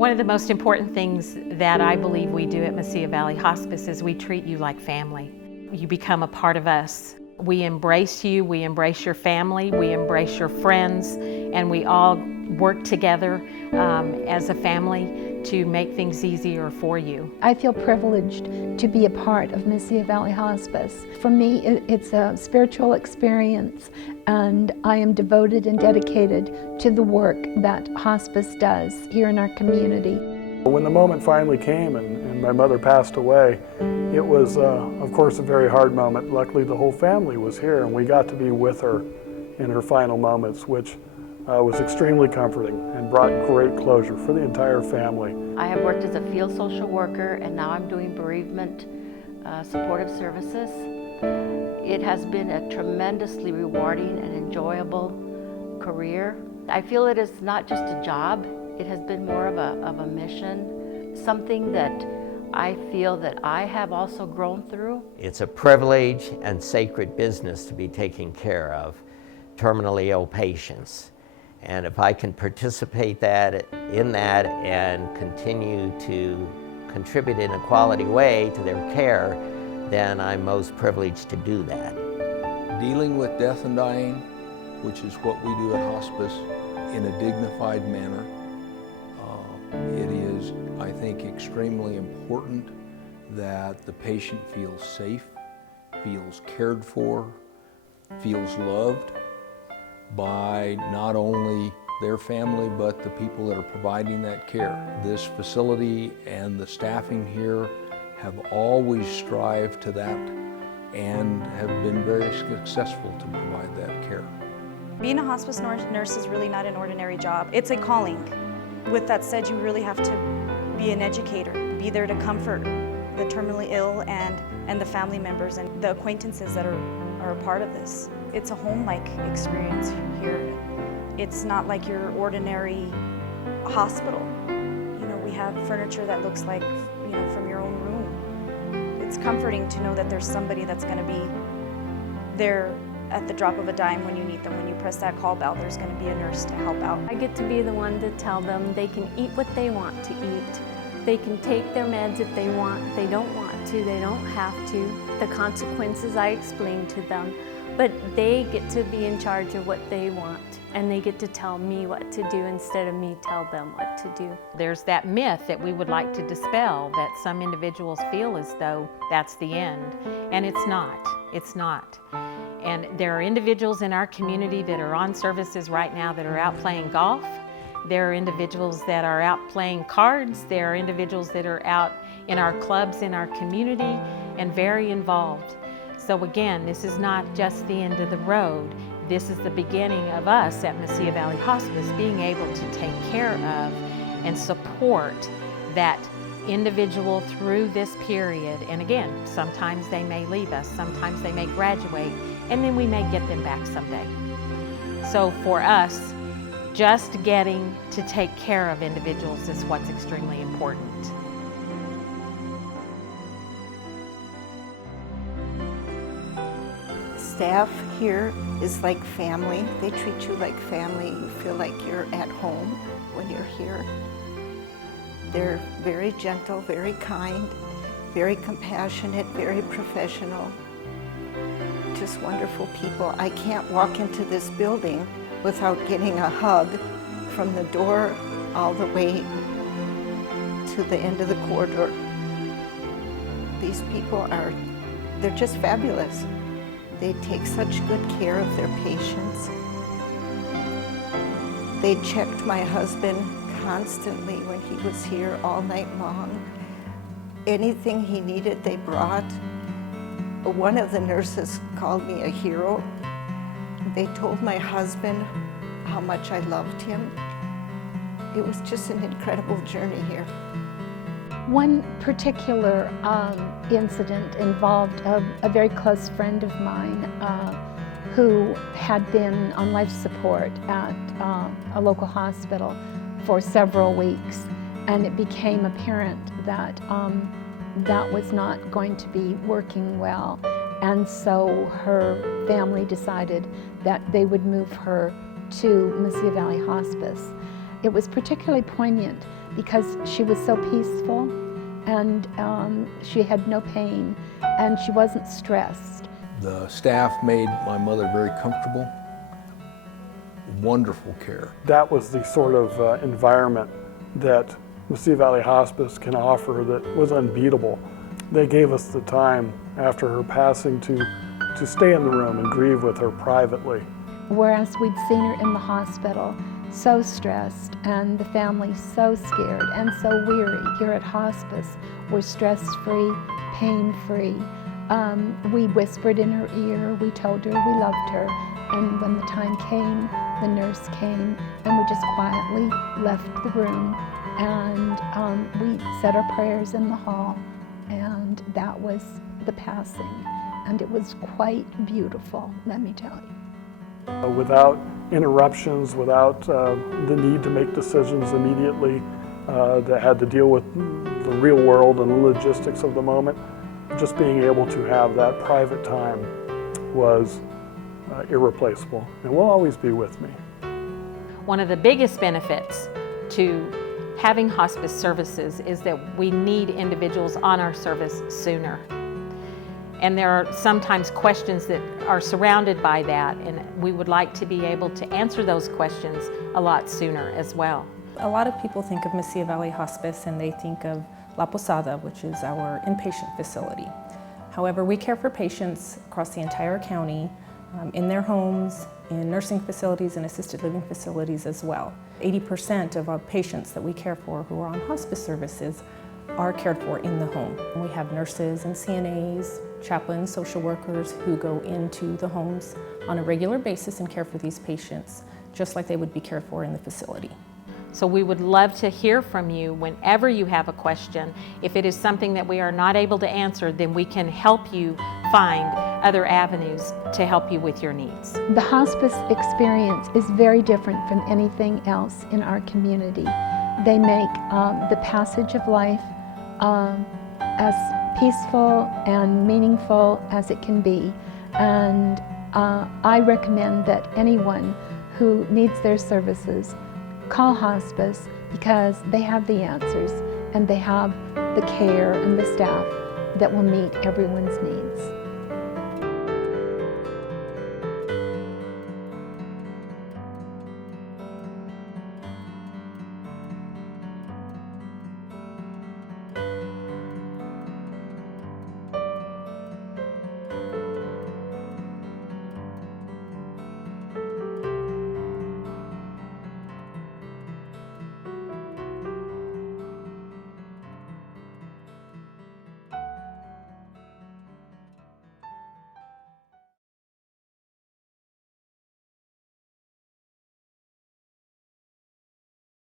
One of the most important things that I believe we do at Mesilla Valley Hospice is we treat you like family. You become a part of us. We embrace you, we embrace your family, we embrace your friends, and we all work together as a family to make things easier for you. I feel privileged to be a part of Mesilla Valley Hospice. For me, it's a spiritual experience, and I am devoted and dedicated to the work that hospice does here in our community. When the moment finally came and my mother passed away, it was, of course, a very hard moment. Luckily, the whole family was here, and we got to be with her in her final moments, which was extremely comforting and brought great closure for the entire family. I have worked as a field social worker, and now I'm doing bereavement supportive services. It has been a tremendously rewarding and enjoyable career. I feel it is not just a job, it has been more of a mission, something that I feel that I have also grown through. It's a privilege and sacred business to be taking care of terminally ill patients. And if I can participate in that and continue to contribute in a quality way to their care, then I'm most privileged to do that. Dealing with death and dying, which is what we do at hospice, in a dignified manner, it is, I think, extremely important that the patient feels safe, feels cared for, feels loved by not only their family, but the people that are providing that care. This facility and the staffing here have always strived to that and have been very successful to provide that care. Being a hospice nurse is really not an ordinary job. It's a calling. With that said, you really have to be an educator, be there to comfort the terminally ill and the family members and the acquaintances that are a part of this. It's a home-like experience here. It's not like your ordinary hospital. You know, we have furniture that looks like, you know, from your own room. It's comforting to know that there's somebody that's going to be there at the drop of a dime when you need them. When you press that call bell, there's going to be a nurse to help out. I get to be the one to tell them they can eat what they want to eat. They can take their meds if they want. They don't want to, they don't have to. The consequences I explain to them, but they get to be in charge of what they want, and they get to tell me what to do instead of me tell them what to do. There's that myth that we would like to dispel, that some individuals feel as though that's the end, and it's not. It's not. And there are individuals in our community that are on services right now that are out playing golf. There are individuals that are out playing cards. There are individuals that are out in our clubs in our community and very involved. So again, this is not just the end of the road. This is the beginning of us at Mesilla Valley Hospice being able to take care of and support that individual through this period. And again, sometimes they may leave us, sometimes they may graduate, and then we may get them back someday. So for us, just getting to take care of individuals is what's extremely important. Staff here is like family. They treat you like family. You feel like you're at home when you're here. They're very gentle, very kind, very compassionate, very professional. Just wonderful people. I can't walk into this building without getting a hug from the door all the way to the end of the corridor. These people they're just fabulous. They take such good care of their patients. They checked my husband constantly when he was here all night long. Anything he needed, they brought. One of the nurses called me a hero. They told my husband how much I loved him. It was just an incredible journey here. One particular incident involved a very close friend of mine who had been on life support at a local hospital for several weeks, and it became apparent that that was not going to be working well, and so her family decided that they would move her to Mesilla Valley Hospice. it was particularly poignant because she was so peaceful, and she had no pain, and she wasn't stressed. The staff made my mother very comfortable. Wonderful care. That was the sort of environment that Mesilla Valley Hospice can offer that was unbeatable. They gave us the time after her passing to stay in the room and grieve with her privately. Whereas we'd seen her in the hospital so stressed, and the family so scared and so weary, here at hospice we're stress-free, pain-free. We whispered in her ear, we told her we loved her, and when the time came, the nurse came, and we just quietly left the room, and we said our prayers in the hall, and that was the passing. And it was quite beautiful, let me tell you. Without interruptions, without the need to make decisions immediately that had to deal with the real world and the logistics of the moment, just being able to have that private time was irreplaceable, and will always be with me. One of the biggest benefits to having hospice services is that we need individuals on our service sooner. And there are sometimes questions that are surrounded by that, and we would like to be able to answer those questions a lot sooner as well. A lot of people think of Mesilla Valley Hospice and they think of La Posada, which is our inpatient facility. However, we care for patients across the entire county, in their homes, in nursing facilities and assisted living facilities as well. 80% of our patients that we care for who are on hospice services are cared for in the home. We have nurses and CNAs, chaplains, social workers who go into the homes on a regular basis and care for these patients, just like they would be cared for in the facility. So we would love to hear from you whenever you have a question. If it is something that we are not able to answer, then we can help you find other avenues to help you with your needs. The hospice experience is very different from anything else in our community. They make the passage of life as peaceful and meaningful as it can be. And I recommend that anyone who needs their services call hospice, because they have the answers and they have the care and the staff that will meet everyone's needs.